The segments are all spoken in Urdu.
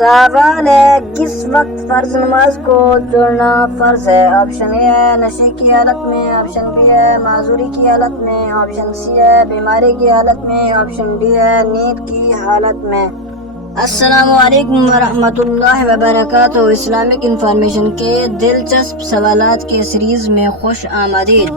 سوال ہے کس وقت فرض نماز کو چھوڑنا فرض ہے؟ آپشن اے ہے نشے کی حالت میں، آپشن بی ہے معذوری کی حالت میں، آپشن سی ہے بیماری کی حالت میں، آپشن ڈی ہے نیند کی حالت میں۔ السلام علیکم ورحمۃ اللہ وبرکاتہ۔ اسلامک انفارمیشن کے دلچسپ سوالات کے سیریز میں خوش آمدید۔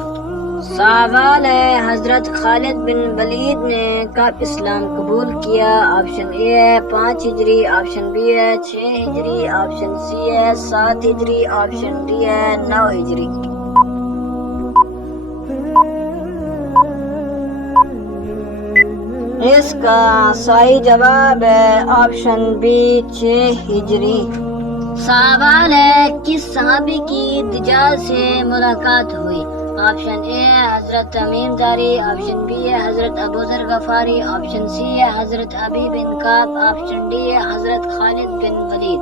سوال ہے حضرت خالد بن ولید نے کب اسلام قبول کیا؟ آپشن اے ہے 5 ہجری، آپشن بی ہے 6 ہجری، آپشن سی ہے 7 ہجری، آپشن ڈی ہے 9 ہجری۔ اس کا صحیح جواب ہے آپشن بی 6 ہجری۔ سوال ہے کس صحابی کی دجال سے ملاقات ہوئی؟ آپشن اے ہے حضرت تمیم داری، آپشن بی ہے حضرت ابو ذر غفاری، آپشن سی ہے حضرت ابی بن کعب، آپشن ڈی ہے حضرت خالد بن ولید۔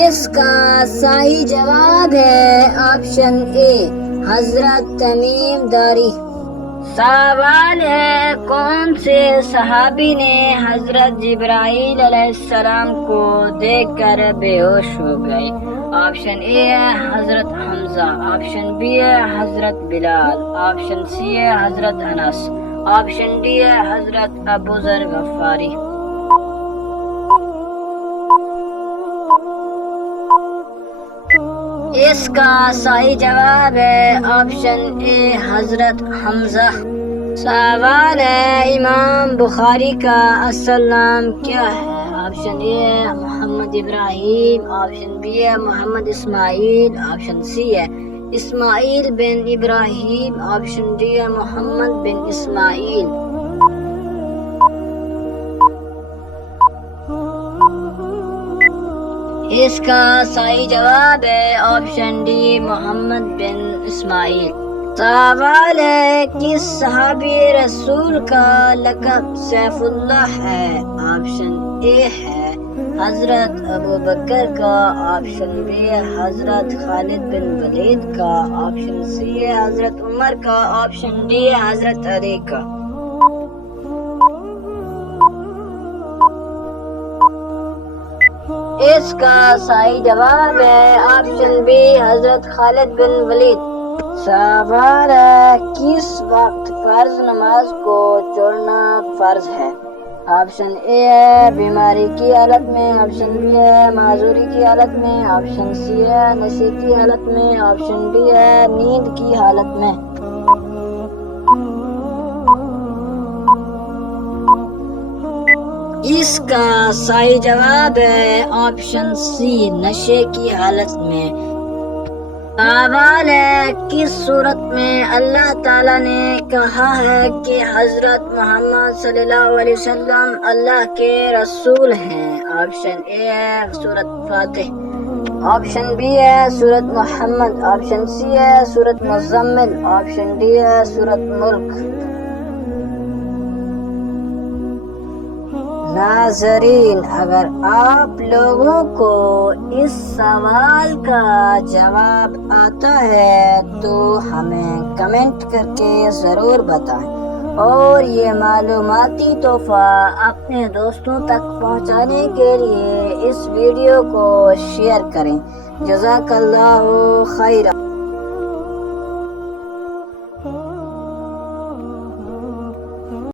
اس کا صحیح جواب ہے آپشن اے حضرت تمیم داری۔ سوال ہے کون سے صحابی نے حضرت جبرائیل علیہ السلام کو دیکھ کر بے ہوش ہو گئے؟ آپشن اے ہے حضرت حمزہ، آپشن بی ہے حضرت بلال، آپشن سی ہے حضرت انس، آپشن ڈی ہے حضرت ابو ذر غفاری۔ اس کا صحیح جواب ہے آپشن اے حضرت حمزہ۔ سوال ہے امام بخاری کا اصل نام کیا ہے؟ آپشن اے ہے محمد ابراہیم، آپشن بی ہے محمد اسماعیل، آپشن سی ہے اسماعیل بن ابراہیم، آپشن ڈی ہے محمد بن اسماعیل۔ اس کا صحیح جواب ہے آپشن ڈی محمد بن اسماعیل۔ سوال ہے کس صحابی رسول کا لقب سیف اللہ ہے؟ آپشن اے ہے حضرت ابو بکر کا، آپشن بی ہے حضرت خالد بن ولید کا، آپشن سی ہے حضرت عمر کا، آپشن ڈی ہے حضرت علی کا۔ اس کا صحیح جواب ہے آپشن بی حضرت خالد بن ولید۔ سوال ہے کس وقت فرض نماز کو چھوڑنا فرض ہے؟ آپشن اے ہے بیماری کی حالت میں، آپشن بی ہے معذوری کی حالت میں، آپشن سی ہے نشے کی حالت میں، آپشن ڈی ہے نیند کی حالت میں۔ اس کا صحیح جواب ہے آپشن سی نشے کی حالت میں۔ سوال ہے کس صورت میں اللہ تعالیٰ نے کہا ہے کہ حضرت محمد صلی اللہ علیہ وسلم اللہ کے رسول ہیں؟ آپشن اے ہے سورۃ فاتح، آپشن بی ہے سورۃ محمد، آپشن سی ہے سورۃ مزمل، آپشن ڈی ہے سورۃ ملک۔ ناظرین اگر آپ لوگوں کو اس سوال کا جواب آتا ہے تو ہمیں کمنٹ کر کے ضرور بتائیں، اور یہ معلوماتی تحفہ اپنے دوستوں تک پہنچانے کے لیے اس ویڈیو کو شیئر کریں۔ جزاک اللہ خیرا۔